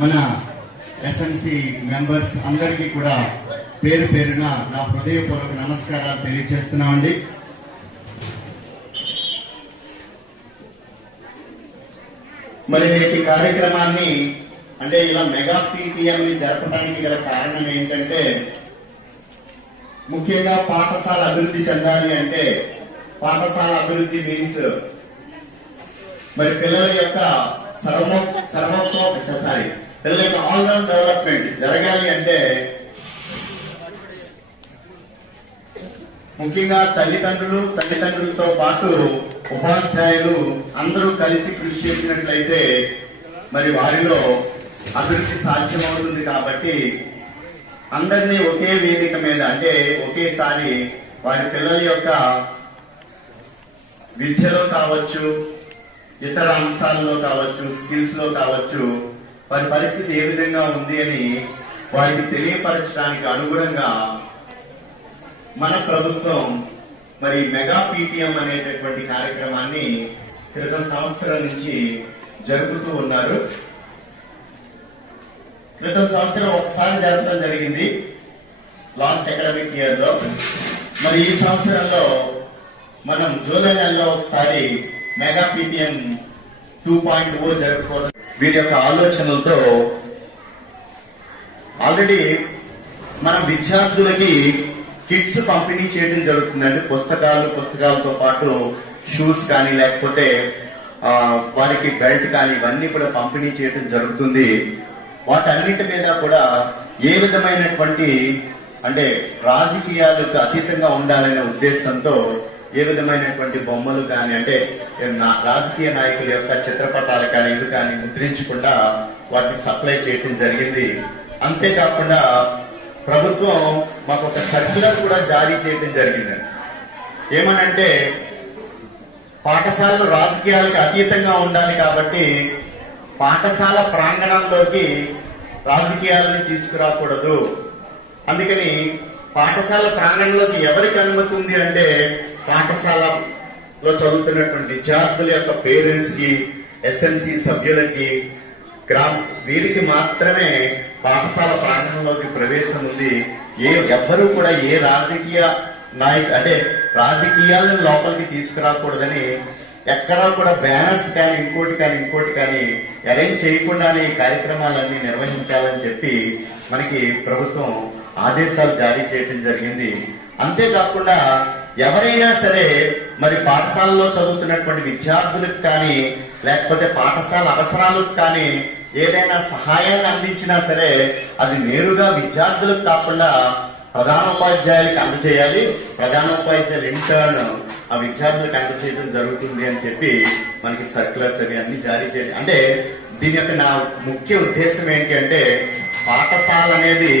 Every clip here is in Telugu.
మన ఎస్ఎన్సి మెంబర్స్ అందరికీ కూడా పేరు పేరున నా హృదయపూర్వక నమస్కారాలు తెలియజేస్తున్నామండి. మరి నేటి కార్యక్రమాన్ని అంటే ఇలా మెగా పీటీఎం ని జరపడానికి గల కారణం ఏంటంటే, ముఖ్యంగా పాఠశాల అభివృద్ధి చెందాలి అంటే పాఠశాల అభివృద్ధి మీన్స్ మరి పిల్లల యొక్క పిల్లల యొక్క ఆల్ రౌండ్ డెవలప్మెంట్ జరగాలి అంటే ముఖ్యంగా తల్లిదండ్రులతో పాటు ఉపాధ్యాయులు అందరూ కలిసి కృషి చేసినట్లయితే మరి వారిలో అభివృద్ధి సాధ్యమవుతుంది. కాబట్టి అందరినీ ఒకే వేదిక మీద అంటే ఒకేసారి వారి పిల్లల యొక్క విద్యలో కావచ్చు, ఇతర అంశాల్లో కావచ్చు, స్కిల్స్ లో కావచ్చు, వారి పరిస్థితి ఏ విధంగా ఉంది అని వారికి తెలియపరచడానికి అనుగుణంగా మన ప్రభుత్వం మరి మెగా పీటీఎం అనేటటువంటి కార్యక్రమాన్ని క్రితం సంవత్సరం నుంచి జరుపుతూ ఉన్నారు. క్రితం సంవత్సరం ఒకసారి జరపడం జరిగింది లాస్ట్ అకాడమిక్ ఇయర్ లో. మరి ఈ సంవత్సరంలో మనం జూలై నెలలో ఒకసారి మెగా పీటీఎం 2.0 జరుపుకోవడం వీరి యొక్క ఆలోచనలతో ఆల్రెడీ మనం విద్యార్థులకి కిట్స్ పంపిణీ చేయడం జరుగుతుందండి. పుస్తకాలతో పాటు షూస్ కానీ లేకపోతే వారికి బెల్ట్ కానీ ఇవన్నీ కూడా పంపిణీ చేయడం జరుగుతుంది. వాటన్నిటి మీద కూడా ఏ విధమైనటువంటి అంటే రాజకీయాలకు అతీతంగా ఉండాలనే ఉద్దేశంతో ఏ విధమైనటువంటి బొమ్మలు కానీ అంటే రాజకీయ నాయకుల యొక్క చిత్రపటాలు కానీ ఇవి కానీ ముద్రించకుండా వాటిని సప్లై చేయడం జరిగింది. అంతేకాకుండా ప్రభుత్వం మాకు ఒక సర్క్యులర్ కూడా జారీ చేయడం జరిగింది. ఏమనంటే పాఠశాలలు రాజకీయాలకు అతీతంగా ఉండాలి కాబట్టి పాఠశాల ప్రాంగణంలోకి రాజకీయాలను తీసుకురాకూడదు. అందుకని పాఠశాల ప్రాంగణంలోకి ఎవరికి అనుమతి ఉంది అంటే పాఠశాలలో చదువుతున్నటువంటి విద్యార్థుల యొక్క పేరెంట్స్ కి, ఎస్ఎంసీ సభ్యులకి, వీరికి మాత్రమే పాఠశాల ప్రాంగణంలోకి ప్రవేశం ఉంది. ఎవ్వరూ కూడా ఏ రాజకీయ అంటే రాజకీయాలను లోపలికి తీసుకురాకూడదని ఎక్కడా కూడా బ్యానర్స్ కానీ ఇంకోటి కానీ అరేంజ్ చేయకుండానే ఈ కార్యక్రమాలన్నీ నిర్వహించాలని చెప్పి మనకి ప్రభుత్వం ఆదేశాలు జారీ చేయడం జరిగింది. అంతేకాకుండా ఎవరైనా సరే మరి పాఠశాలలో చదువుతున్నటువంటి విద్యార్థులకు కానీ లేకపోతే పాఠశాల అవసరాలకు కానీ ఏదైనా సహాయాన్ని అందించినా సరే అది నేరుగా విద్యార్థులకు కాకుండా ప్రధానోపాధ్యాయులకు అందజేయాలి. ప్రధానోపాధ్యాయులు ఇంటర్న్ ఆ విద్యార్థులకు అందజేయడం జరుగుతుంది అని చెప్పి మనకి సర్క్యులర్స్ అవి అన్ని జారీ చేయాలి. అంటే దీని యొక్క నా ముఖ్య ఉద్దేశం ఏంటి అంటే పాఠశాల అనేది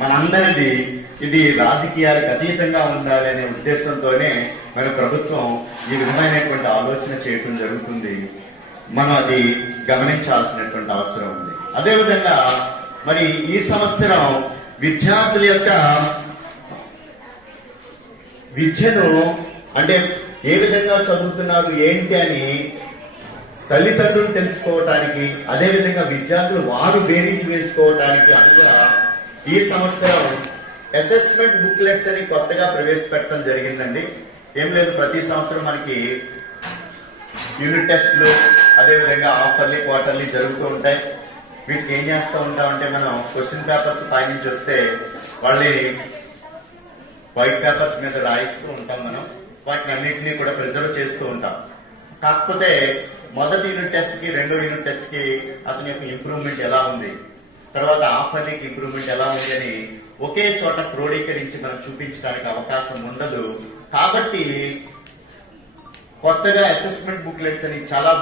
మనందరిది. ఇది రాజకీయాలకు అతీతంగా ఉండాలి అనే ఉద్దేశంతోనే మన ప్రభుత్వం ఈ విధమైనటువంటి ఆలోచన చేయడం జరుగుతుంది. మనం అది గమనించాల్సినటువంటి అవసరం ఉంది. అదేవిధంగా మరి ఈ సంవత్సరం విద్యార్థుల యొక్క విద్యను అంటే ఏ విధంగా చదువుతున్నారు ఏంటి అని తల్లిదండ్రులు తెలుసుకోవటానికి, అదేవిధంగా విద్యార్థులు వారు బేరీజ్ వేసుకోవటానికి అందులో ఈ సంవత్సరం అసెస్మెంట్ బుక్లెట్స్ అని కొత్తగా ప్రవేశపెట్టడం జరిగిందండి. ఏం లేదు, ప్రతి సంవత్సరం మనకి యూనిట్ టెస్ట్లు అదేవిధంగా హాఫర్లీ క్వార్టర్లీ జరుగుతూ ఉంటాయి. వీటికి ఏం చేస్తూ ఉంటామంటే మనం క్వశ్చన్ పేపర్స్ పైనుంచి వస్తే వాళ్ళని వైట్ పేపర్స్ మీద రాయిస్తూ ఉంటాం. మనం వాటిని అన్నింటినీ కూడా ప్రిజర్వ్ చేస్తూ ఉంటాం. కాకపోతే మొదటి యూనిట్ టెస్ట్ కి, రెండో యూనిట్ టెస్ట్ కి అతని యొక్క ఇంప్రూవ్మెంట్ ఎలా ఉంది, తర్వాత హాఫర్లీకి ఇంప్రూవ్మెంట్ ఎలా ఉంది అని ఒకే చోట క్రోడీకరించి మనం చూపించడానికి అవకాశం ఉండదు. కాబట్టి కొత్తగా అసెస్మెంట్ బుక్లెట్స్ అని చాలా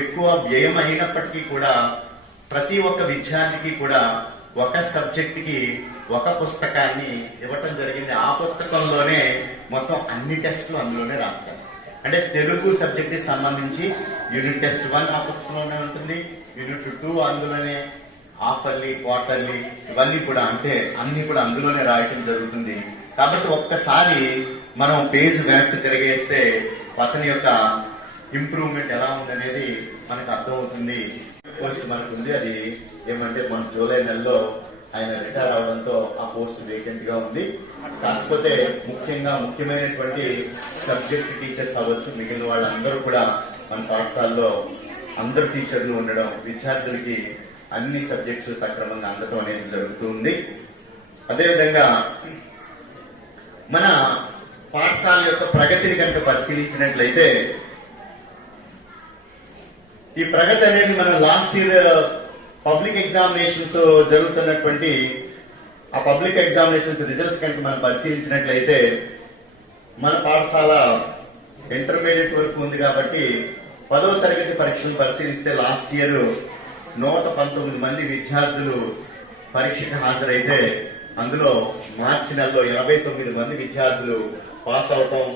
ఎక్కువ వ్యయం అయినప్పటికీ కూడా ప్రతి ఒక్క విద్యార్థికి కూడా ఒక సబ్జెక్ట్ కి ఒక పుస్తకాన్ని ఇవ్వటం జరిగింది. ఆ పుస్తకంలోనే మొత్తం అన్ని టెస్టులు అందులోనే రాస్తారు. అంటే తెలుగు సబ్జెక్ట్ కి సంబంధించి యూనిట్ టెస్ట్ 1 ఆ పుస్తకంలోనే ఉంటుంది, యూనిట్ 2 అందులోనే, హాఫర్లీ క్వార్టర్లీ ఇవన్నీ కూడా అంటే అన్ని కూడా అందులోనే రాయటం జరుగుతుంది. కాబట్టి ఒక్కసారి మనం పేజ్ వెనక్కి తిరిగేస్తే అతని యొక్క ఇంప్రూవ్మెంట్ ఎలా ఉందనేది మనకు అర్థమవుతుంది. పోస్ట్ మనకు ఉంది, అది ఏమంటే మన జూలై నెలలో ఆయన రిటైర్ అవడంతో ఆ పోస్ట్ వేకెంట్ గా ఉంది. కాకపోతే ముఖ్యమైనటువంటి సబ్జెక్ట్ టీచర్స్ అవ్వచ్చు, మిగిలిన వాళ్ళందరూ కూడా మన పాఠశాలలో అందరు టీచర్లు ఉండడం, విద్యార్థులకి అన్ని సబ్జెక్ట్స్ సక్రమంగా అందడం అనేది జరుగుతుంది. అదేవిధంగా మన పాఠశాల యొక్క ప్రగతిని కనుక పరిశీలించినట్లయితే ఈ ప్రగతి అనేది మనం లాస్ట్ ఇయర్ పబ్లిక్ ఎగ్జామినేషన్స్ జరుగుతున్నటువంటి ఆ పబ్లిక్ ఎగ్జామినేషన్స్ రిజల్ట్స్ కనుక మనం పరిశీలించినట్లయితే మన పాఠశాల ఇంటర్మీడియట్ వరకు ఉంది కాబట్టి 10వ తరగతి పరీక్షను పరిశీలిస్తే లాస్ట్ ఇయర్ 119 మంది విద్యార్థులు పరీక్షకు హాజరైతే అందులో మార్చి నెలలో 89 మంది విద్యార్థులు పాస్ అవటం,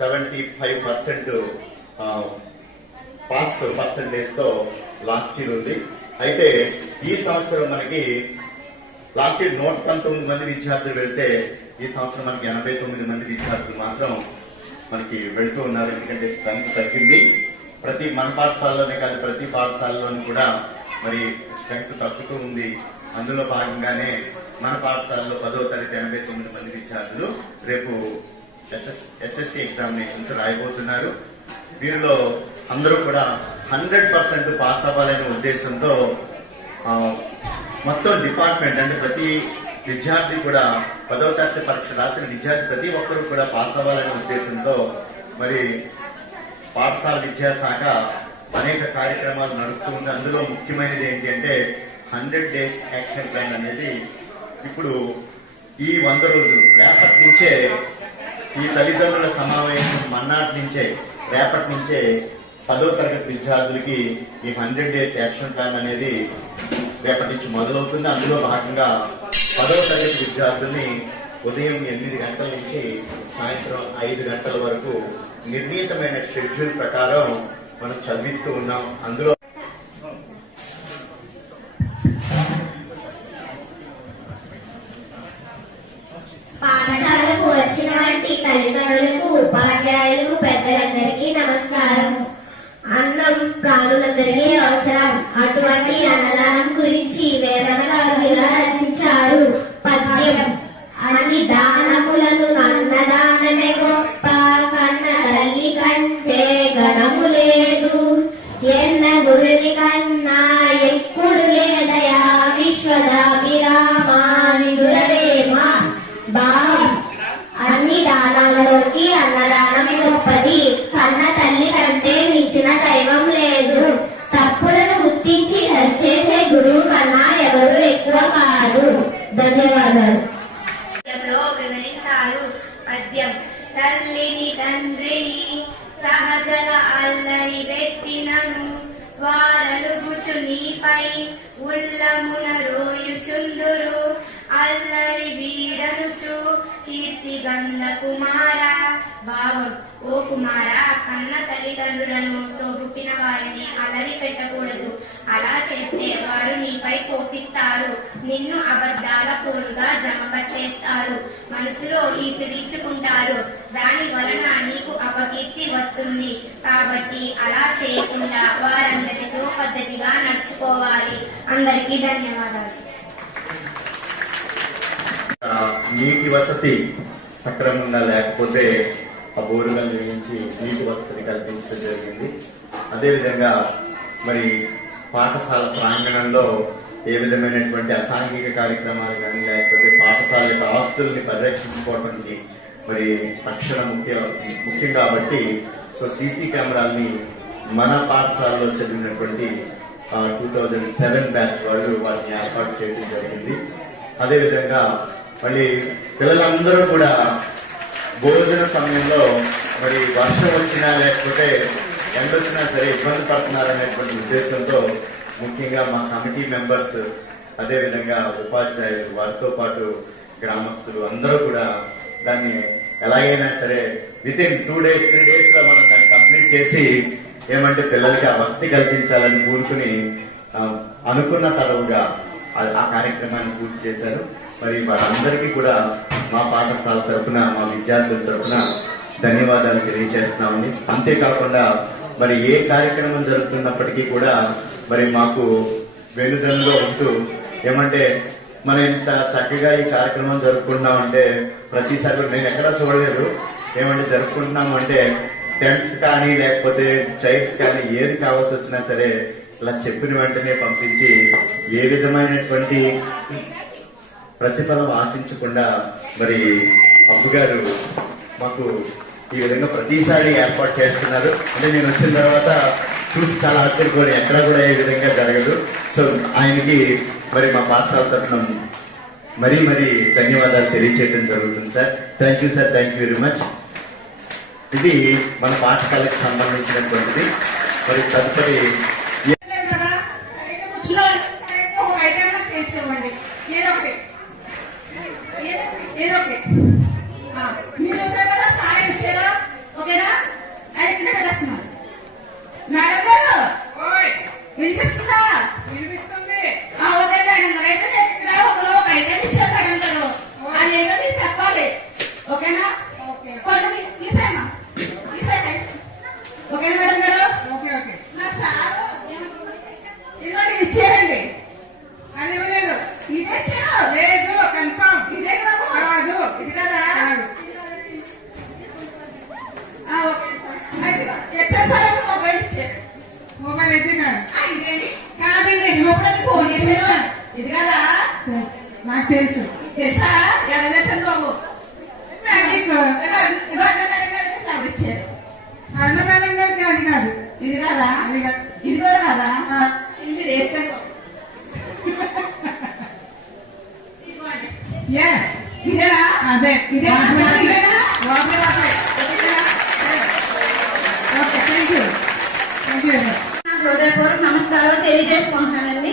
75% పాస్ పర్సెంటేజ్ తో లాస్ట్ ఇయర్ ఉంది. అయితే ఈ సంవత్సరం మనకి లాస్ట్ ఇయర్ 119 మంది విద్యార్థులు వెళ్తే ఈ సంవత్సరం మనకి 89 మంది విద్యార్థులు మాత్రం మనకి వెళ్తూ ఉన్నారు. ఎందుకంటే స్ట్రెంగ్త్ తగ్గింది. ప్రతి మన పాఠశాలలోనే కాదు, ప్రతి పాఠశాలలోనూ కూడా మరి స్ట్రెంగ్త్ తగ్గుతూ ఉంది. అందులో భాగంగానే మన పాఠశాలలో 10వ తరగతి 89 మంది విద్యార్థులు రేపు ఎస్ఎస్సి ఎగ్జామినేషన్స్ రాయబోతున్నారు. వీరిలో అందరూ కూడా 100% పాస్ అవ్వాలనే ఉద్దేశంతో మొత్తం డిపార్ట్మెంట్ అంటే ప్రతి విద్యార్థి కూడా 10వ తరగతి పరీక్ష రాసిన విద్యార్థి ప్రతి ఒక్కరూ కూడా పాస్ అవ్వాలనే ఉద్దేశంతో మరి పాఠశాల విద్యాశాఖ అనేక కార్యక్రమాలు నడుపుతూ ఉంది. అందులో ముఖ్యమైనది ఏంటి అంటే 100 days యాక్షన్ ప్లాన్ అనేది ఇప్పుడు ఈ 100 రోజులు రేపటి నుంచే ఈ తల్లిదండ్రుల సమావేశం మన్నాటి నుంచే రేపటి నుంచే 10వ తరగతి విద్యార్థులకి ఈ 100 days యాక్షన్ ప్లాన్ అనేది రేపటి నుంచి మొదలవుతుంది. అందులో భాగంగా 10వ తరగతి విద్యార్థుల్ని ఉదయం 8 గంటల నుంచి సాయంత్రం 5 గంటల వరకు నిర్ణీతమైన షెడ్యూల్ ప్రకారం మనం చదివిస్తూ ఉన్నాం. అందులో పాఠశాలకు వచ్చినటువంటి తల్లిదండ్రులకు, ఉపాధ్యాయులకు, పెద్దలందరికీ నమస్కారం. అన్నం ప్రాణులందరికీ అవసరం. అటువంటి అన్నదానం గురించి వేమన గారు ఇలా రచించారు. పద్యం: అన్ని దానములను అన్నదానమే గొప్ప, కన్న తల్లి కంటే గణము లేదు, ఎన్న గురుని కన్నా ఎక్కుడు లేదయా, విశ్వదాభిరామానుడురవేమా. భావం: అన్ని దానాలలోకి అన్నదానం గొప్పది. కన్న తల్లి కంటే మించిన దైవం లేదు. తప్పులను గుర్తించి సరిచేసే గురువు కన్నా ఎవరు ఎక్కువ కాదు. ధన్యవాదాలు. వివరించారు. పద్యం: తల్లిని తండ్రిని సహజల అల్లరి పెట్టినను, వారలుగుచు నీపై ఉల్లమున రోయుచుందురు, అల్లరి వీడనుచు కీర్తి గంధ కుమార. భావం: ఓ కుమార, కన్న తల్లిదండ్రులను తోబుట్టిన వారిని అల్లరి పెట్టకూడదు. అలా చేస్తే వారు నీపై కోపిస్తారు, నిన్ను అబద్ధాల పోరుగా జమపట్టేస్తారు, మనసులో ఈసుడించుకుంటారు. దాని వలన నీకు అపకీర్తి వస్తుంది. కాబట్టి అలా చేయకుండా వారందరితో పద్ధతిగా నడుచుకోవాలి. అందరికీ ధన్యవాదాలు. నీటి వసతి సక్రమంగా లేకపోతే ఆ బోరుగా నిర్మించి నీటి వసతిని కల్పించడం జరిగింది. అదేవిధంగా మరి పాఠశాల ప్రాంగణంలో ఏ విధమైనటువంటి అసాంఘిక కార్యక్రమాలు కానీ లేకపోతే పాఠశాల యొక్క ఆస్తుల్ని పరిరక్షించుకోవడానికి మరి తక్షణ ముఖ్యం కాబట్టి సీసీ కెమెరాల్ని మన పాఠశాలలో చదివినటువంటి 2007 బ్యాచ్ వాళ్ళు వాటిని ఏర్పాటు చేయడం జరిగింది. అదేవిధంగా మళ్ళీ పిల్లలందరూ కూడా భోజన సమయంలో మరి వర్షం వచ్చినా లేకపోతే ఎండ వచ్చినా సరే ఇబ్బంది పడుతున్నారనేటువంటి ఉద్దేశంతో ముఖ్యంగా మా కమిటీ మెంబర్స్, అదేవిధంగా ఉపాధ్యాయులు, వారితో పాటు గ్రామస్తులు అందరూ కూడా దాన్ని ఎలాగైనా సరే వితిన్ 2 days 3 days లో మనం దాన్ని కంప్లీట్ చేసి ఏమంటే పిల్లలకి ఆ వసతి కల్పించాలని కూరుకుని అనుకున్న తరవుగా ఆ కార్యక్రమాన్ని పూర్తి చేశారు. మరి వారందరికీ కూడా మా పాఠశాల తరఫున, మా విద్యార్థుల తరఫున ధన్యవాదాలు తెలియజేస్తున్నామని. అంతేకాకుండా మరి ఏ కార్యక్రమం జరుగుతున్నప్పటికీ కూడా మరి మాకు వెనుదల్లో ఉంటూ ఏమంటే మనం ఇంత చక్కగా ఈ కార్యక్రమం జరుపుకుంటున్నామంటే ప్రతిసారి నేను ఎక్కడా చూడలేదు. ఏమంటే జరుపుకుంటున్నాము అంటే టెంట్స్ కానీ లేకపోతే చైర్స్ కానీ ఏది కావాల్సి వచ్చినా సరే ఇలా చెప్పిన వెంటనే పంపించి ఏ విధమైనటువంటి ప్రతిఫలం ఆశించకుండా మరి అప్పు గారు మాకు ఈ విధంగా ప్రతిసారి ఏర్పాటు చేస్తున్నారు. అంటే నేను వచ్చిన తర్వాత చూసి చాలా ఆశ్చర్యపోయి ఎక్కడ కూడా ఏ విధంగా జరగదు. సో ఆయనకి మరి మా పాఠశాల తరఫున మరీ ధన్యవాదాలు తెలియజేయడం జరుగుతుంది sir. Thank you sir, thank you very much. ఇది మన పాఠశాలకు సంబంధించినటువంటిది. మరి తదుపరి మేడం గారు వినిపిస్తుందా? వినిపిస్తుంది. ఓకే మేడం గారు అయితే ఒకరు ఒక కదా ఇది కూడా కదా ఇది మీరు ఏర్పాటు ఇదేనా అదే ఇదే ఓకే థ్యాంక్ యూ హృదయపూర్వక నమస్కారాలు తెలియజేసుకుంటున్నానండి.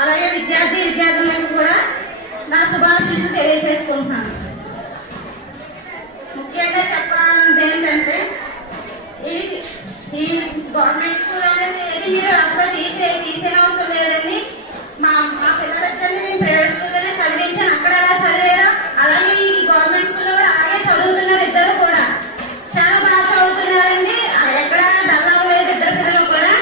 అలాగే విద్యార్థులకు కూడా నా శుభాశీస్సులు తెలియజేసుకుంటున్నాను. ముఖ్యంగా చెప్పాలంటే ఏంటంటే ఈ గవర్నమెంట్ స్కూల్ అనేది మీరు అసలు తీసే అవసరం లేదండి. మా పిల్లలిద్దరిని మేము ప్రైవేట్ స్కూల్లోనే చదివించాను. అక్కడ ఎలా చదివారో అలాగే ఈ గవర్నమెంట్ స్కూల్లో కూడా అలాగే చదువుతున్నారు. ఇద్దరు కూడా చాలా బాగా చదువుతున్నారండి. ఎక్కడ డల్లవ్వలేదు ఇద్దరు పిల్లలు కూడా.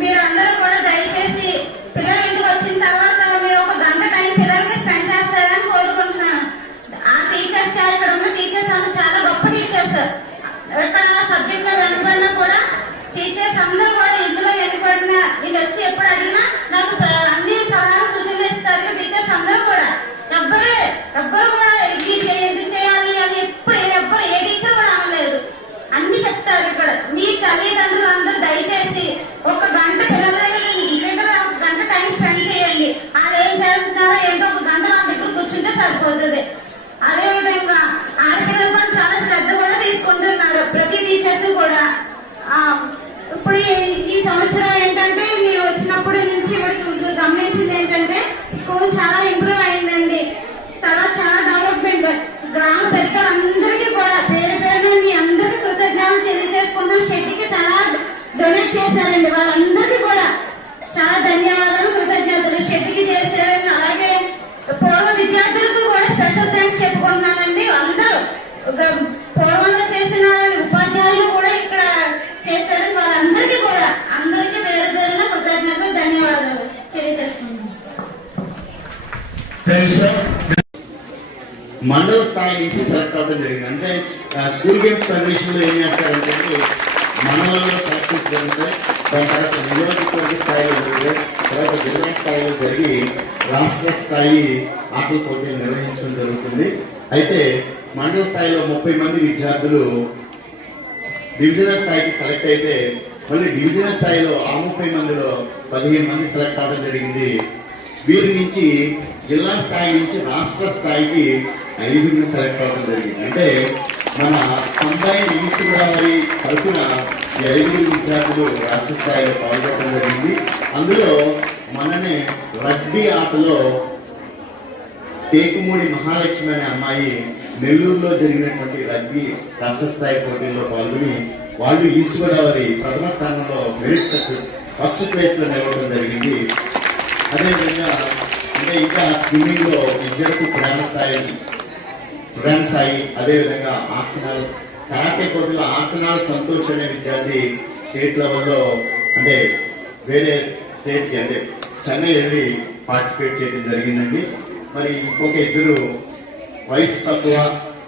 మీరు అందరూ కూడా దయచేసి పిల్లల ఇంటికి వచ్చిన తర్వాత మీరు ఒక గంట టైం పిల్లలకి స్పెండ్ చేస్తారని కోరుకుంటున్నాను. ఆ టీచర్స్ ఇక్కడ ఉన్న టీచర్స్ అందరూ చాలా గొప్ప టీచర్స్. ఎక్కడ సబ్జెక్ట్ లో వెనుకన్నా కూడా టీచర్స్ అందరూ కూడా ఇందులో వెనుకబడినా నేను వచ్చి ఎప్పుడు అడిగినా నాకు అన్ని సలహాలు సూచనలు ఇస్తారు. టీచర్స్ అందరూ కూడా ఎవ్వరు కూడా ఎందుకు చేయాలి అని ఎప్పుడు ఏ టీచర్ కూడా అనలేదు. అన్ని చెప్తారు. ఇక్కడ మీ తల్లిదండ్రులు అందరూ దయచేసి ఒక గంట పిల్లల దగ్గర ఒక గంట టైం స్పెండ్ చేయండి. వాళ్ళు ఏం చేస్తున్నారో ఏంటో ఒక గంట మా దగ్గర కూర్చుంటే సరిపోతుంది. అదేవిధంగా ఆడపిల్లలు కూడా చాలా శ్రద్ధ కూడా తీసుకుంటున్నారు ప్రతి టీచర్స్ కూడా. ఇప్పుడు ఈ సంవత్సరం ఏంటంటే నేను వచ్చినప్పటి నుంచి గమనించింది ఏంటంటే స్కూల్ చాలా ఇంప్రూవ్ అయిందండి. తర్వాత చాలా డెవలప్మెంట్. గ్రామ పెద్దలందరికీ కూడా పేరు పేరున మీ అందరికీ కృతజ్ఞతలు తెలియజేసుకుంటూ షెట్టికి చాలా డొనేట్ చేశారండి. వాళ్ళందరికీ కూడా చాలా ధన్యవాదాలు, కృతజ్ఞతలు షెట్టికి చేశారని. అలాగే పూర్వ విద్యార్థులకు కూడా స్పెషల్ థ్యాంక్స్ చెప్పుకుంటున్నానండి. అందరూ పూర్వంలో చేసిన ఉపాధ్యాయులు కూడా ఇక్కడ చేశారు. వాళ్ళందరికీ కూడా అందరికీ పేరు పేరున కృతజ్ఞతలు, ధన్యవాదాలు తెలియజేస్తున్నాను. మండల స్థాయి నుంచి సెలెక్ట్ అవ్వడం జరిగింది. అంటే స్కూల్ గేమ్స్ ఫెడరేషన్ లో ఏం చేస్తారంటే మండలంలో ప్రాక్టీస్ జరుగుతాయి. దాని తర్వాత నియోజకవర్గ స్థాయిలో జరిగాయి. తర్వాత జిల్లా స్థాయిలో జరిగి రాష్ట్ర స్థాయి ఆటల పోటీలు నిర్వహించడం జరుగుతుంది. అయితే మండల స్థాయిలో 30 మంది విద్యార్థులు డివిజనల్ స్థాయికి సెలెక్ట్ అయితే మళ్ళీ డివిజనల్ స్థాయిలో ఆ 30 మందిలో 15 మంది సెలెక్ట్ అవ్వడం జరిగింది. వీరి నుంచి జిల్లా స్థాయి నుంచి రాష్ట్ర స్థాయికి 5 సెలెక్ట్ అవ్వడం జరిగింది. అంటే మన కంబైన్ ఈస్ట్ గోదావరి తరఫున ఈ 5 విద్యార్థులు రాష్ట్ర స్థాయిలో పాల్గొనడం జరిగింది. అందులో మననే రగ్బీ ఆటలో టేకుమూడి మహాలక్ష్మి అనే అమ్మాయి నెల్లూరులో జరిగినటువంటి రగ్బీ రాష్ట్ర స్థాయి పోటీల్లో పాల్గొని వాళ్ళు ఈస్ట్ గోదావరి ప్రథమ స్థానంలో మెరిట్ ఫస్ట్ ప్లేస్ లో నిలవడం జరిగింది. అదేవిధంగా అంటే ఇంకా స్విమ్మింగ్ లో ఇద్దరికి ప్రేమ స్థాయి అదేవిధంగా ఆసనాలు కరాటే పోటీలో ఆసనాలు సంతోష్ అనే విద్యార్థి స్టేట్ లెవెల్లో అంటే వేరే స్టేట్ కి అంటే చెన్నై వెళ్ళి పార్టిసిపేట్ చేయడం జరిగిందండి. మరి ఇంకొక ఇద్దరు వయసు తక్కువ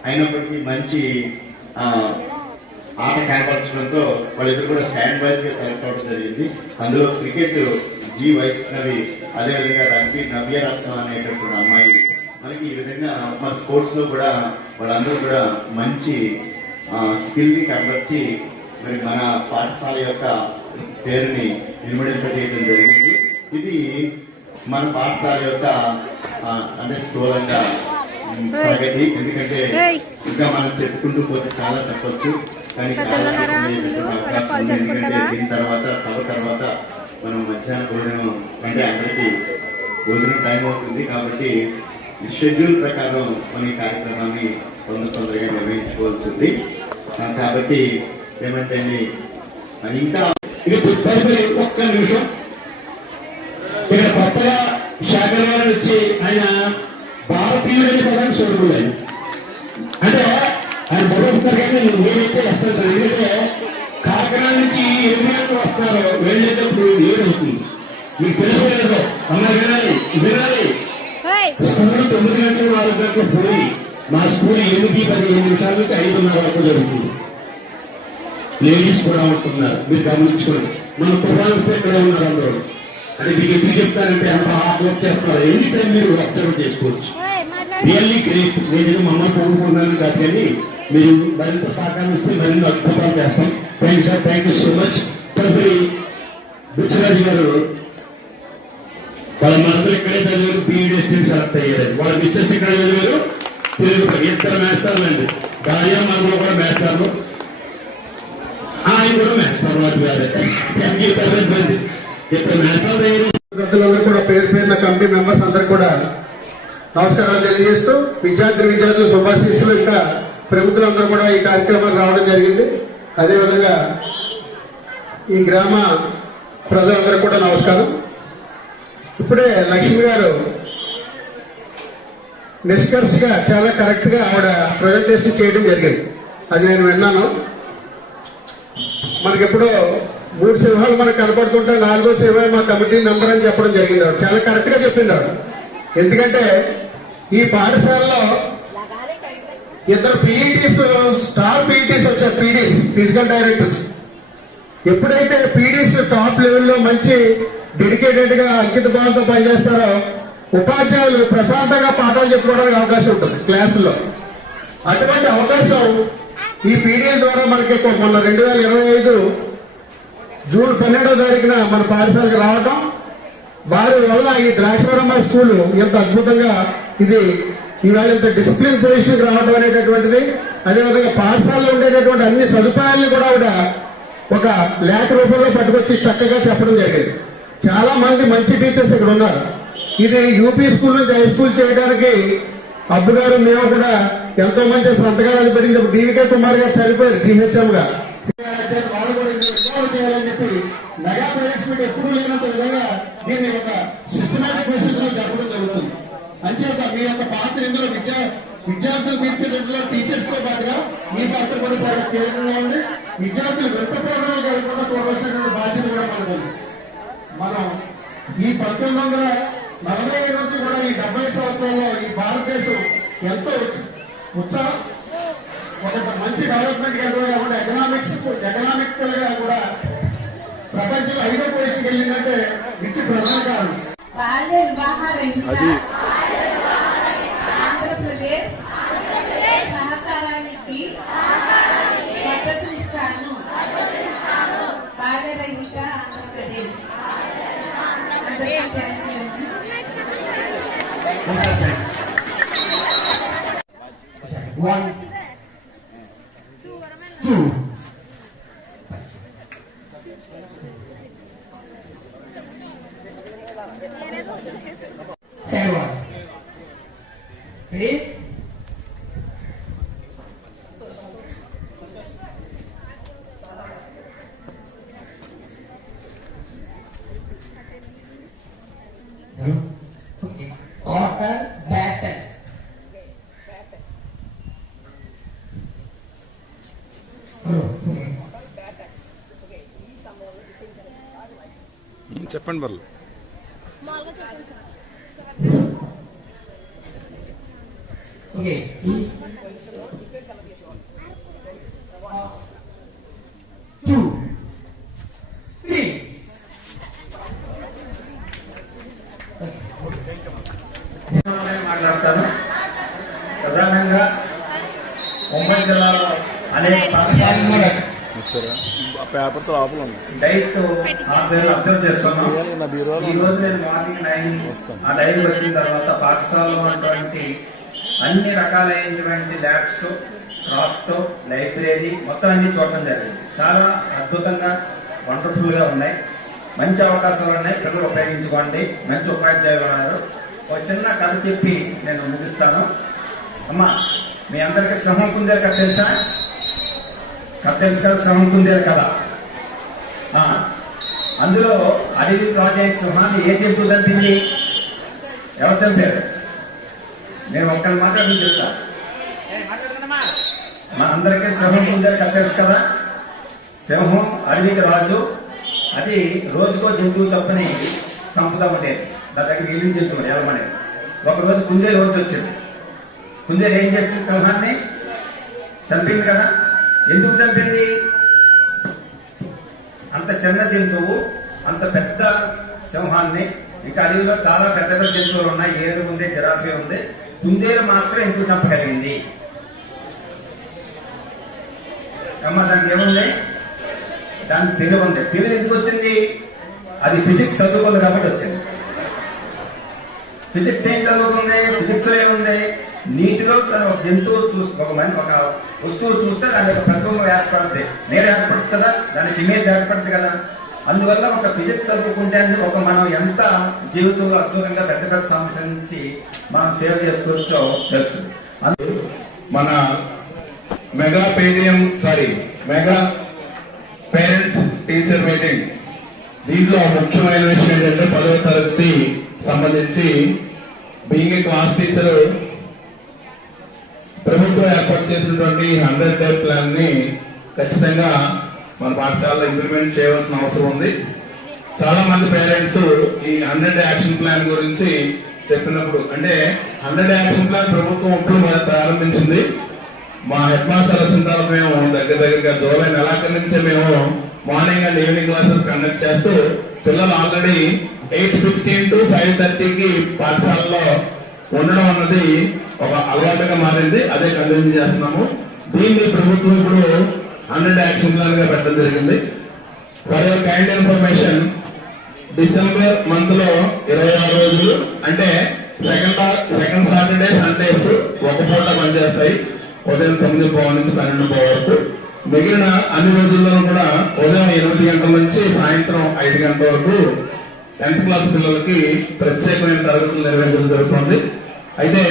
అయినప్పటికీ మంచి ఆట కనపరచడంతో వాళ్ళిద్దరు కూడా స్టాండ్ వైజ్ గా సెలెక్ట్ అవడం జరిగింది. అందులో క్రికెట్ జి వైష్ణవి అదేవిధంగా రగ్బీ నవ్యరత్నం అనేటటువంటి అమ్మాయి. మనకి ఈ విధంగా మన స్పోర్ట్స్ లో కూడా వాళ్ళందరూ కూడా మంచి స్కిల్ ని కనబర్చి మరి మన పాఠశాల యొక్క పేరుని ఇనుమడింపజేయడం జరిగింది. ఇది మన పాఠశాల యొక్క అంటే స్థూలంగా ప్రగతి. ఎందుకంటే ఇంకా మనం చెప్పుకుంటూ పోతే చాలా చెప్పచ్చు, కానీ ఎందుకంటే దీని తర్వాత సభ తర్వాత మనం మధ్యాహ్న భోజనం అంటే అందరికీ భోజనం టైం అవుతుంది. కాబట్టి షెడ్యూల్ ప్రకారం మన ఈ కార్యక్రమాన్ని తొందరగా నిర్వహించుకోవాల్సింది. కాబట్టి ఏమంటే ఇంకా ఒక్క నిమిషం ఇక్కడ కొత్తగా శాఖల నుంచి ఆయన భారతీయులని పదాన్ని చూడకూడదు. అంటే ఆయన భగవత్స్తారు కానీ నేనైతే వస్తాను. ఎందుకంటే కాకినాడ నుంచి 7 గంటలు వస్తున్నారు, వెళ్ళేటప్పుడు 7 అవుతుంది. మీకు తెలుసు లేదో అమ్మ వినాలి. స్కూల్ 9 గంటలు 4 గంటలు పోయి మా స్కూల్ 8-15 నిమిషాల నుంచి 5:30 వరకు జరుగుతుంది. లేడీస్ కూడా ఉంటున్నారు, మీరు గమనించుకోండి. మన ప్రొఫాన్స్ ఇక్కడే ఉన్నారు అందరూ. అంటే మీకు ఎందుకు చెప్తారంటే అంత హార్డ్ వర్క్ చేస్తున్నారు. ఎనీ టైం మీరు అబ్జర్వ్ చేసుకోవచ్చు. Really great. నేను మమ్మల్ని కోరుకుంటున్నాను కాబట్టి మీరు మరింత సహకరిస్తే మరిన్ని అద్భుతాలు చేస్తాం. Thank you sir, thank you so much. తదుపరి బుచ్చిరాజు గారు వాళ్ళ మనందరూ ఇక్కడే చదివారు, బీఈడీ సెలెక్ట్ అయ్యారు. వాళ్ళ మిస్సెస్ ఇక్కడ చదివారు, తెలుగు ఇద్దరు మేస్టర్లు అండి. భార్య మనలో కూడా మేస్టర్లు, ఆయన కూడా మేస్టర్ వాటి గారు. ఇప్పుడు మేస్టర్ అయ్యారు. పెద్దలందరూ కూడా పేరు పేరున కమిటీ మెంబర్స్ అందరూ కూడా నమస్కారాలు తెలియజేస్తూ విద్యార్థులు శుభాశీస్సులు ఇంకా ప్రముఖులందరూ కూడా ఈ కార్యక్రమానికి రావడం జరిగింది. అదేవిధంగా ఈ గ్రామ ప్రజలందరూ కూడా నమస్కారం. ఇప్పుడే లక్ష్మి గారు నిష్కర్షగా చాలా కరెక్ట్ గా ఆవిడ ప్రజెంటేషన్ చేయడం జరిగింది. అది నేను విన్నాను. మనకెప్పుడో 3 సింహాలు మనకు కనపడుతుంటే 4వ సింహం మా కమిటీ మెంబర్ అని చెప్పడం జరిగింది. ఆవిడ చాలా కరెక్ట్ గా చెప్పింది ఆవిడ. ఎందుకంటే ఈ పాఠశాలలో 2 పీఈటీస్, స్టార్ పీఈటీస్ వచ్చారు. PDs, physical directors. ఎప్పుడైతే పీడీస్ టాప్ లెవెల్లో మంచి డెడికేటెడ్ గా అంకిత భావంతో పనిచేస్తారో ఉపాధ్యాయులు ప్రశాంతంగా పాఠాలు చెప్పుకోవడానికి అవకాశం ఉంటుంది క్లాసుల్లో. అటువంటి అవకాశం ఈ పీడీఎల్ ద్వారా మనకి మొన్న 2025 జూన్ 12వ తారీఖున మన పాఠశాలకు రావటం, వారి వల్ల ఈ ద్రాక్షవరమ్మ స్కూల్ ఎంత అద్భుతంగా ఇది ఇవాళ ఇంత డిసిప్లిన్ పొజిషన్కి రావడం అనేటటువంటిది. అదేవిధంగా పాఠశాలలో ఉండేటటువంటి అన్ని సదుపాయాలను కూడా ఆవిడ ఒక లేఖ రూపంలో పట్టుకొచ్చి చక్కగా చెప్పడం జరిగింది. చాలా మంది మంచి టీచర్స్ ఇక్కడ ఉన్నారు. ఇది యూపీ స్కూల్ నుంచి హై స్కూల్ చేయడానికి అబ్బు గారు మేము కూడా ఎంతో మంది సంతకాలు పెట్టినప్పుడు డీవీకే కుమార్ గారు చనిపోయారు టీహెచ్ఎం గా. వాళ్ళు కూడా ఇన్వాల్వ్ చేయాలని చెప్పి మెగా పేరెంట్స్ మీట్ ఎప్పుడూ లేనంత విధంగా దీన్ని ఒక సిస్టమేటిక్ బేసిస్ లో జరపడం జరుగుతుంది. అంచేత మీ యొక్క పాత్ర ఇందులో విద్యార్థులు తీర్చేటట్లో టీచర్స్ తో పాటుగా మీ పాత్ర కూడా చాలా కీలకంగా ఉంది. విద్యార్థులు వ్యర్థ ప్రోగ్రాలు కాకుండా చూడాల్సిన బాధ్యత కూడా మనకు. మనం ఈ 1940 నుంచి కూడా ఈ 70 సంవత్సరాల్లో ఈ భారతదేశం ఎంతో ఉత్సాహం ఒక మంచి డెవలప్మెంట్ గా కూడా ఎకనామికల్ గా కూడా ప్రపంచంలో 5వ పొజిషన్కి వెళ్ళిందంటే ఇది ప్రధాన కారణం. బాల్య వివాహ రహిత ఆంధ్రప్రదేశ్ సహకారానికి మద్దతునిస్తాను. బాల్య రహిత Andhra Pradesh. One, two. Second one. Ready? Okay. Order batters. చెప్పండి బర్లు. Okay. Two. Three. మాట్లాడతాను. ప్రధానంగా ఉమ్మడి జిల్లాలో అనేక పాఠశాలలు పేపర్స్ లోపల ఉంది. డైట్ అబ్జర్వ్ చేస్తున్నాం. ఈ రోజు నేను మార్నింగ్ 9 ఆ డైట్ వచ్చిన తర్వాత పాఠశాలలో ఉన్నటువంటి అన్ని రకాలైనటువంటి ల్యాబ్స్, క్రాఫ్ట్, లైబ్రరీ మొత్తం అన్ని చూడటం జరిగింది. చాలా అద్భుతంగా వండర్ఫుల్ గా ఉన్నాయి. మంచి అవకాశాలు ఉన్నాయి. పిల్లలు ఉపయోగించుకోండి. మంచి ఉపాధ్యాయులు ఉన్నారు. ఒక చిన్న కథ చెప్పి నేను ముగిస్తాను. అమ్మా, మీ అందరికీ సింహం కుందేలు కథ తెలుసా? కథ తెలుసు కదా, సింహం కుందేలు కదా. అందులో అడవి ప్రాజెక్ట్ సింహాన్ని ఏ జంతువు చంపింది? ఎవరు చంపారు? నేను ఒక్కరి మాట్లాడి చెప్తా. మన అందరికీ సింహం కుందేలు కథ తెలుసు కదా. సింహం అడవికి రాజు. అది రోజుకో జంతువు తప్పని చంపుతా ఉండేది. దాని దగ్గర ఏం జంతువు ఎవరమనేది. ఒకరోజు కుందేలు వద్ద వచ్చింది. కుందేలు ఏం చేసింది? సింహాన్ని చంపింది కదా. ఎందుకు చంపింది? అంత చిన్న జంతువు అంత పెద్ద సింహాన్ని, ఇంకా అడవిలో చాలా పెద్ద పెద్ద జంతువులు ఉన్నాయి. ఏడు ఉంది, జిరాఫీ ఉంది. కుందేలు మాత్రం ఎందుకు చంపగలిగింది? అమ్మ, దానికి ఏముంది? దానికి తెలివి ఉంది. తెలివి ఎందుకు వచ్చింది? అది ఫిజిక్స్ చదువుకుంది కాబట్టి వచ్చింది. ఫిజిక్స్ ఏం చదువుకుంది? ఫిజిక్స్ లో ఏముంది? నీటిలో ఒక జంతువు ఒక వస్తువు చూస్తే దాని యొక్క ప్రతిబింబం ఏర్పడుతుంది. నేరు ఏర్పడుతుంది కదా, దానికి ఇమేజ్ ఏర్పడుతుంది కదా. అందువల్ల ఒక ఫిజిక్స్ చదువుకుంటే ఒక మనం ఎంత జీవితంలో అద్భుతంగా పెద్ద పెద్ద సమస్యల నుంచి మనం సేవ్ చేసుకోవచ్చో తెలుసు. మన మెగా పేరెంట్స్ టీచర్ మీటింగ్, దీంట్లో ముఖ్యమైన విషయం ఏంటంటే 10వ తరగతి సంబంధించి బీయింగ్ ఏ క్లాస్ టీచర్ ప్రభుత్వం ఏర్పాటు చేసినటువంటి 100 డే ప్లాన్ ని ఖచ్చితంగా మన పాఠశాలలో ఇంప్లిమెంట్ చేయవలసిన అవసరం ఉంది. చాలా మంది పేరెంట్స్ ఈ 100 డే యాక్షన్ ప్లాన్ గురించి చెప్పినప్పుడు, అంటే 100 డే యాక్షన్ ప్లాన్ ప్రభుత్వం ఇప్పుడు ప్రారంభించింది. మా హెడ్ మాస్టర్ వచ్చిన తర్వాత మేము దగ్గరగా జూలై నెలాఖరు నుంచే మేము morning and evening classes conduct చేస్తూ పిల్లలు ఆల్రెడీ 8:15 to 5:30కి పాఠశాలలో ఉండడం అన్నది ఒక అలవాటుగా మారింది. అదే కంటిన్యూ చేస్తున్నాము. దీన్ని ప్రభుత్వం ఇప్పుడు 100 యాక్షన్ ప్లాన్ గా పెట్టడం జరిగింది. For your kind information, December month లో 26 రోజులు, అంటే సెకండ్ సాటర్డే సండేస్ ఒక పూట పనిచేస్తాయి. ఉదయం 9:00 నుంచి 12:00 వరకు. మిగిలిన అన్ని రోజుల్లో కూడా ఉదయం 8 గంటల నుంచి సాయంత్రం 5 గంటల వరకు 10th క్లాస్ పిల్లలకి ప్రత్యేకమైన తరగతులు నిర్వహించడం జరుగుతుంది. అయితే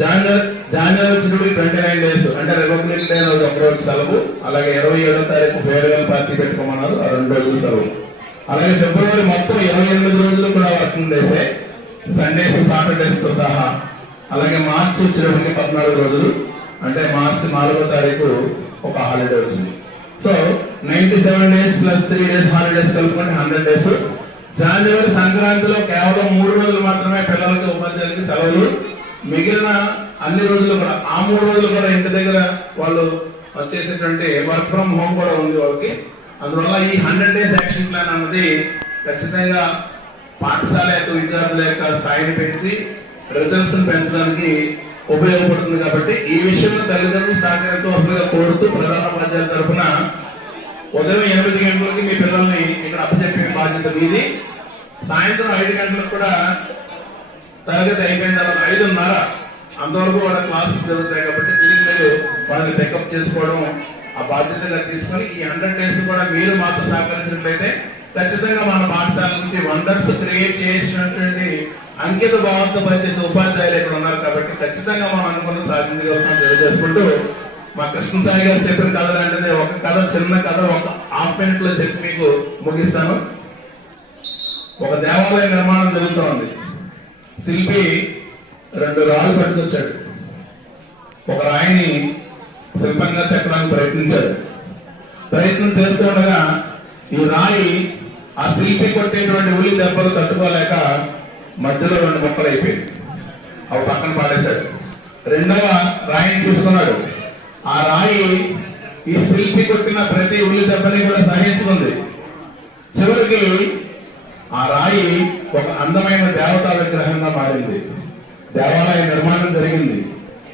జాన్యువరి 29 డేస్, అంటే రిపబ్లిక్ డే రోజు ఒక రోజు సెలవు, అలాగే 27వ తారీఖు ఫేర్వెల్ పార్టీ పెట్టుకోమన్నారు, ఆ 2 రోజులు సెలవు. అలాగే ఫిబ్రవరి మొత్తం 28 రోజులు కూడా వర్కింగ్ డేసే, సండేస్ సాటర్డేస్ తో సహా. అలాగే మార్చి వచ్చేటప్పటికి 14 రోజులు, అంటే మార్చి 4వ తారీఖు ఒక హాలిడే వచ్చింది. So 97 days plus 3 days holidays కలుపుకుంటే 100 డేస్. జనవరి సంక్రాంతిలో కేవలం 3 రోజులు మాత్రమే పిల్లలకి ఉపాధ్యాయులకి సెలవులు. మిగిలిన అన్ని రోజులు కూడా, ఆ 3 రోజులు కూడా ఇంటి దగ్గర వాళ్ళు వచ్చేసేటువంటి వర్క్ ఫ్రం హోమ్ కూడా ఉంది వాళ్ళకి. అందువల్ల ఈ 100 డేస్ యాక్షన్ ప్లాన్ అన్నది ఖచ్చితంగా పాఠశాల యొక్క విద్యార్థుల యొక్క స్థాయిని పెంచి రిజల్ట్స్ పెంచడానికి ఉపయోగపడుతుంది. కాబట్టి ఈ విషయంలో తల్లిదండ్రులు సహకరించవలసిందిగా కోరుతూ ప్రధాన ఉపాధ్యాయుల తరఫున ఉదయం 8 గంటలకి మీ పిల్లల్ని ఇక్కడ అప్పచెప్పే బాధ్యత మీది. సాయంత్రం 5 గంటలకు కూడా తరగతి అయిపోయిన తర్వాత 5:30 అంతవరకు వాళ్ళ క్లాసెస్ జరుగుతాయి. కాబట్టి దీనికి మీరు వాళ్ళని పికప్ చేసుకోవడం ఆ బాధ్యతగా తీసుకొని ఈ 100 డేస్ కూడా మీరు మాతో సహకరించినట్లయితే ఖచ్చితంగా మన పాఠశాల నుంచి వండర్స్ క్రియేట్ చేసినటువంటి అంకిత భావంతో పనిచేసే ఉపాధ్యాయులు ఇక్కడ ఉన్నారు. కాబట్టి ఖచ్చితంగా మనం అనుకున్న సాధించగలుగుతాం తెలియజేసుకుంటూ, మా కృష్ణసాయి గారు చెప్పిన కథ లాంటిది ఒక కథ, చిన్న కథ ఒక హాఫ్ మినిట్ లో చెప్పి మీకు ముగిస్తాను. ఒక దేవాలయ నిర్మాణం జరుగుతూ ఉంది. శిల్పి 2 రాళ్ళు పట్టుకొచ్చాడు. ఒక రాయిని శిల్పంగా చెక్కడానికి ప్రయత్నం చేస్తుండగా ఈ రాయి ఆ శిల్పి కొట్టేటువంటి ఉల్లి దెబ్బలు తట్టుకోలేక మధ్యలో 2 ముక్కలు అయిపోయింది. అవి పక్కన పాడేశాడు. రెండవ రాయిని తీసుకున్నాడు. ఆ రాయి ఈ శిల్పి కొట్టిన ప్రతి ఉల్లి దెబ్బని కూడా సహించుకుంది. చివరికి ఆ రాయి ఒక అందమైన దేవతా విగ్రహంగా మారింది. దేవాలయ నిర్మాణం జరిగింది.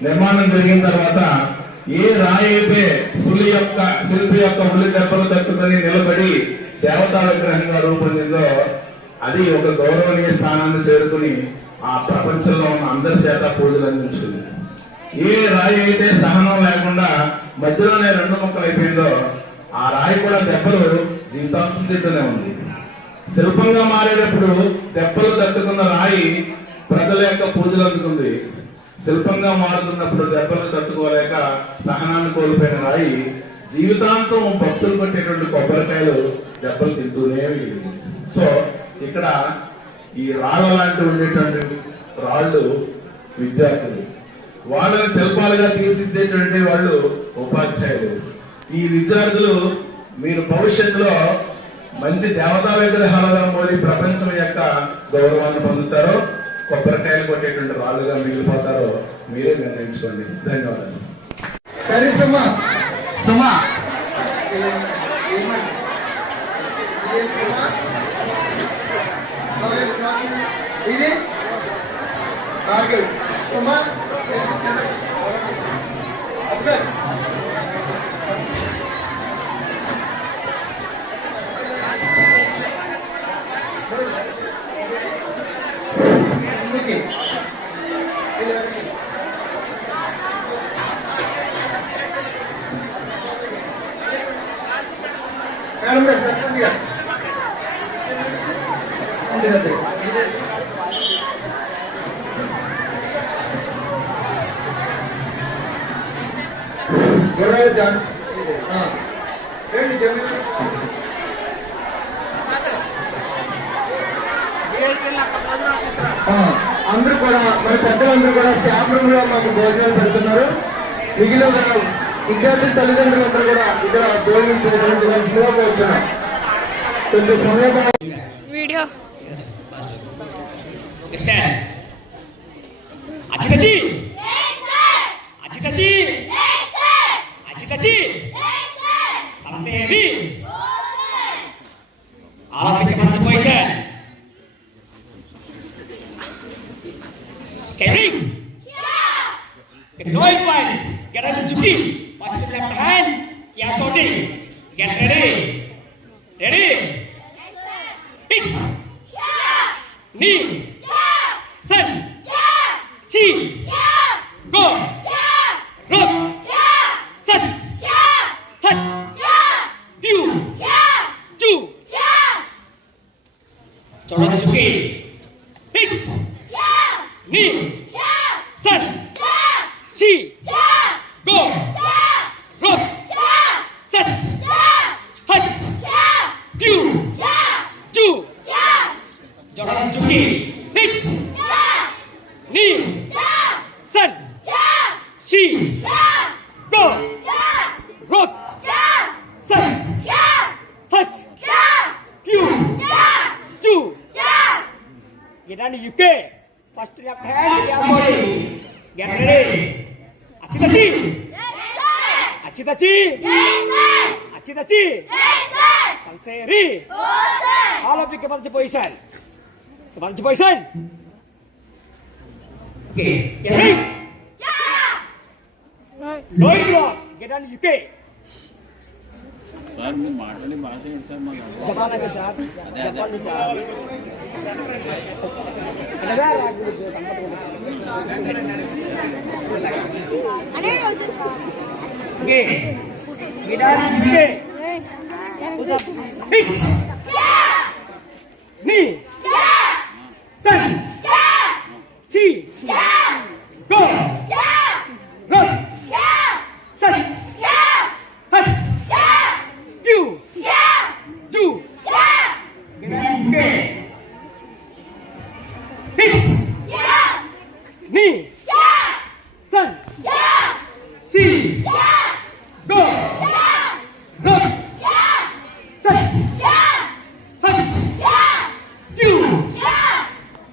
నిర్మాణం జరిగిన తర్వాత ఏ రాయి అయితే శిల్పి యొక్క ఉల్లి దెబ్బలు తట్టుకొని నిలబడి దేవతా విగ్రహంగా రూపొందిందో అది ఒక గౌరవనీయ స్థానాన్ని చేరుకుని ఆ ప్రపంచంలో ఉన్న అందరి చేత పూజలు అందించింది. ఏ రాయి అయితే సహనం లేకుండా మధ్యలోనే 2 ముక్కలు అయిపోయిందో ఆ రాయి కూడా దెబ్బలు జీవితాంతం తింటూనే ఉంది. శిల్పంగా మారేటప్పుడు దెబ్బలు తట్టుకున్న రాయి ప్రజల యొక్క పూజలు అందుకుంది. శిల్పంగా మారుతున్నప్పుడు దెబ్బలు తట్టుకోలేక సహనాన్ని కోల్పోయిన రాయి జీవితాంతం భక్తులు కొట్టేటువంటి కొబ్బరికాయలు దెబ్బలు తింటూనే ఉంది. సో ఇక్కడ ఈ రాళ్ళ లాంటి ఉండేటువంటి రాళ్ళు విద్యార్థులు, వాళ్ళని శిల్పాలుగా తీర్చిదిద్దేటువంటి వాళ్ళు ఉపాధ్యాయులు. ఈ విద్యార్థులు మీరు భవిష్యత్తులో మంచి దేవతా విగ్రహాలుగా మోరి ప్రపంచం యొక్క గౌరవాన్ని పొందుతారో, కొబ్బరికాయలు కొట్టేటువంటి రాళ్ళుగా మిగిలిపోతారో మీరే నిర్ణయించుకోండి. ధన్యవాదాలు. సరే సుమా ఇది సుమా అందరూ కూడా మరి పెద్దలందరూ కూడా స్టాఫ్ రూమ్ లో మాకు భోజనాలు పెడుతున్నారు. మిగిలిన విద్యార్థి తల్లిదండ్రులందరూ కూడా ఇక్కడ భోజనం చేయవలసిందిగా కోరుతున్నాం. కొంచెం సమయం వీడియో అచ్చితచి అచ్చితచి అచ్చితచి సంసేవి ఆలపిక మంది position carrying get no advice get up to keep watch the left hand yeah shooting get ready hit knee sun she go rock set hut you do chora chuki hit knee sun she go rock set hut you do chora chuki hit knee sun she go rock set hut you do get on UK first left hand yeah body get ready achitachi achitachi achitachi sanseri all of you come to position okay get ready low block get on UK sir మీరు మాట్లాడి మాట్లాడండి సార్ మాకు జపానా के साथ जापान के साथ okay get on UK hit knee sun she go rock set hut you do get on UK hit knee sun she go rock set hut you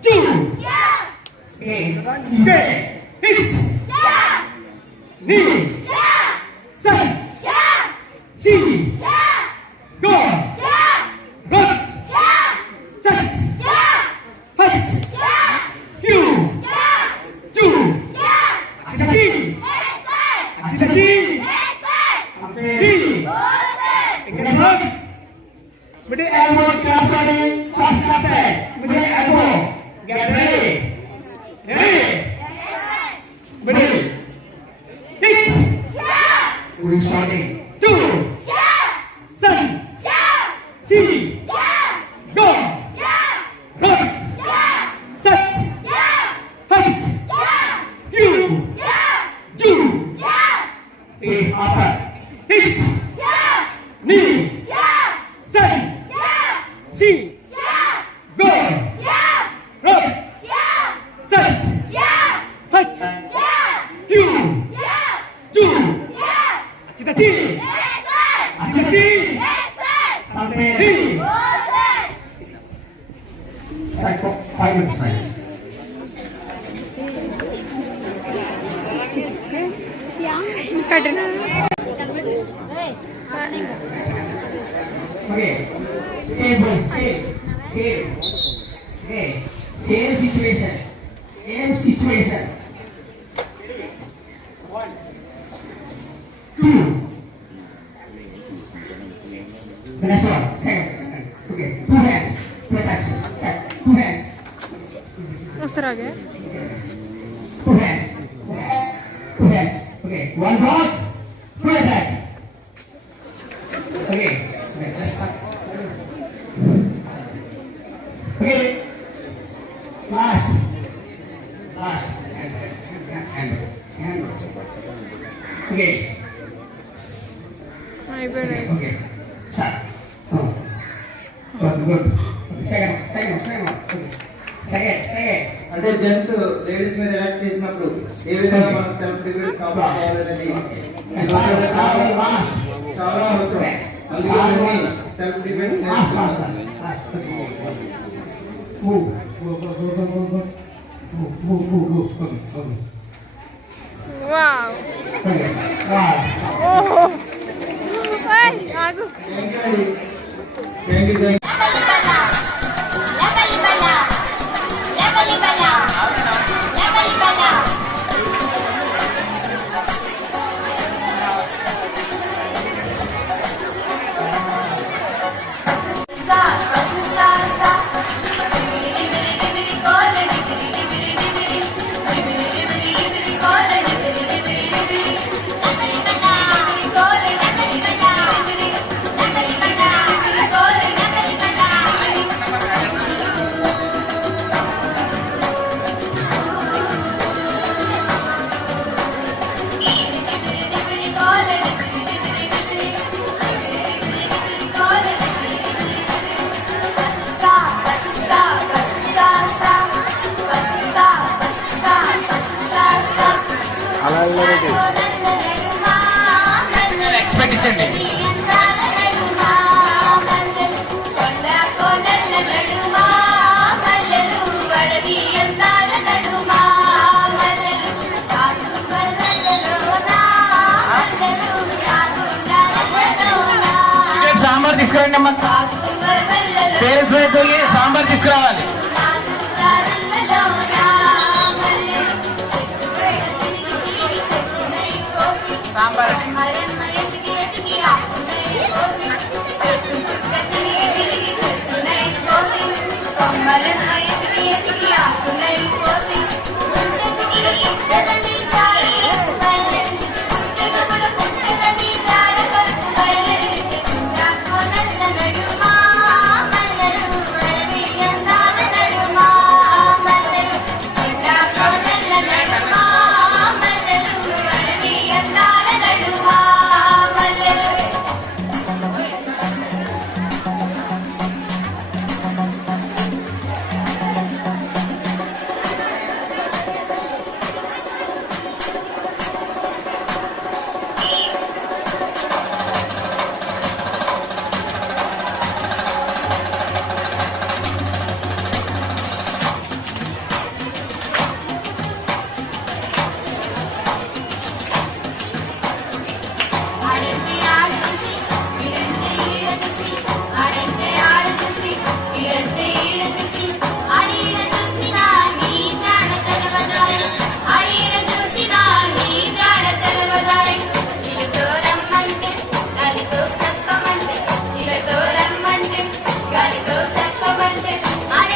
do okay hit knee sun she go rock set hut you do achitachi achitachi sanseri ikasam middle elbow kasani fast attack middle elbow get ready middle hit we starting 2 sun she go rock set hut you do face upper hit knee sun she go rock set hut you do achitachi achitachi sanseri 5 minutes time okay same okay same situation the next one second okay 2 hands touch 2 hands उसरागे 2 hands okay 1 block 2 attack okay let's start okay okay sir good second అంటే జెంట్స్ లేడీస్ మీద యాక్ట్ చేసినప్పుడు ఏ విధంగా మనం సెల్ఫ్ డిఫెన్స్ కాపాడుకోవాలనేది చాలా అవసరం. అందుకని సెల్ఫ్ డిఫెన్స్ ఎక్స్పెక్ట్ ఇచ్చండి. సాంబార్ తీసుకురండి అమ్మా. పేరెంట్స్ వైపు వెళ్ళి సాంబార్ తీసుకురావాలి. సాంబార్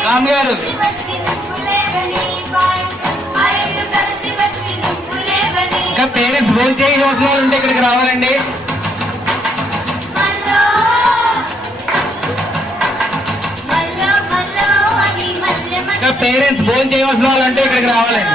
రామ్ గారు ఇంకా పేరెంట్స్ భోజనం చేయ అవసరం ఉంటే ఇక్కడికి రావాలండి. ఇంకా పేరెంట్స్ భోజనం చేయవలసిన వాళ్ళు అంటే ఇక్కడికి రావాలండి.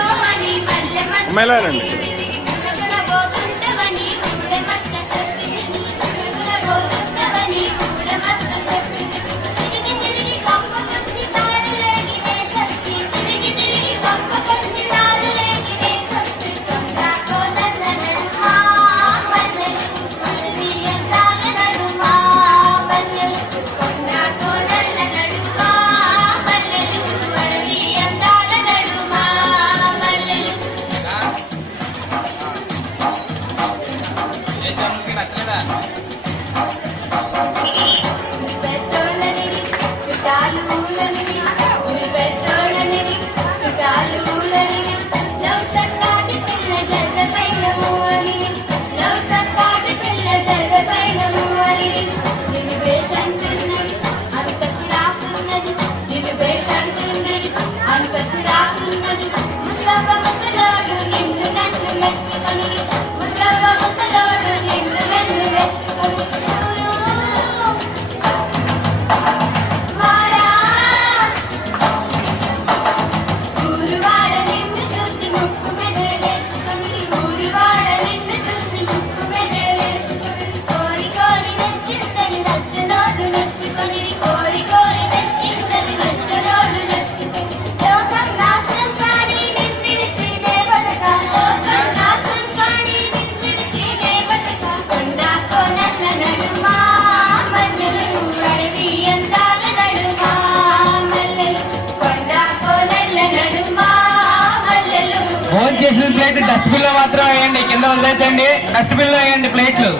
ప్లేట్ డస్ట్బిన్ లో మాత్రం వేయండి, కింద వదిలేదండి. డస్ట్బిన్ లో వేయండి ప్లేట్లు.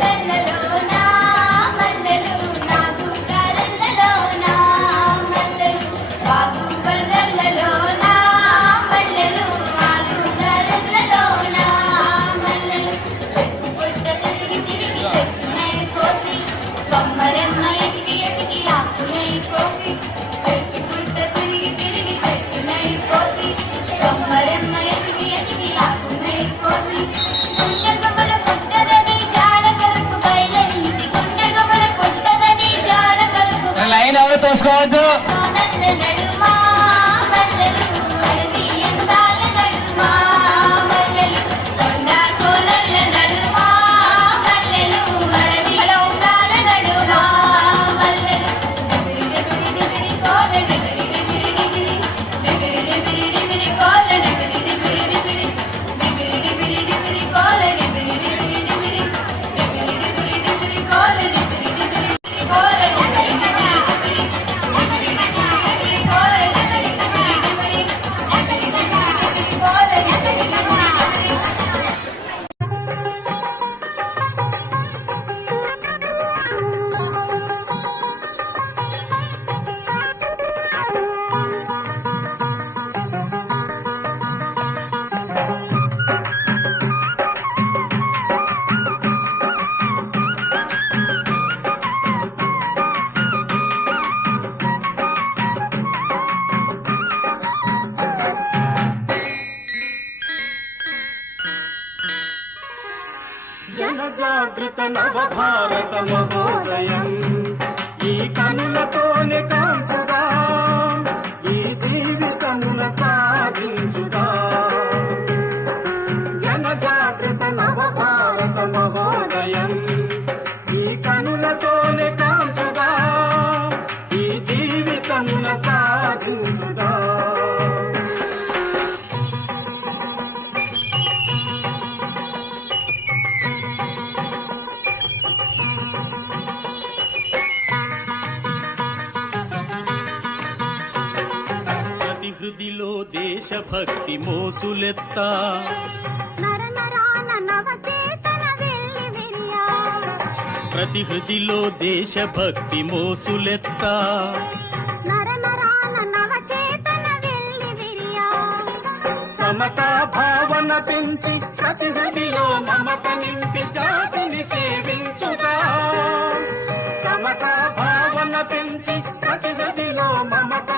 లైన్ ఎవరు తోసుకోవద్దు. జనజాగృత నవభారత మహోదయం ఈ కనులతోనే కాంచుదా, ఈ జీవితమున సాధించుదా. జనజాగృత నవభారత మహోదయం ఈ కనులతోనే కాంచుదా, ఈ జీవితమున సాధించుదా. హృదిలో దేశభక్తి మోసులెత్తా, ప్రతి హృదిలో దేశభక్తి మోసులెత్తా, సమతా భావన పెంచి ప్రతి హృదిలో మమత నింపి జాతిని సేవించుగా. సమతా భావన పెంచి ప్రతి హృదిలో మమత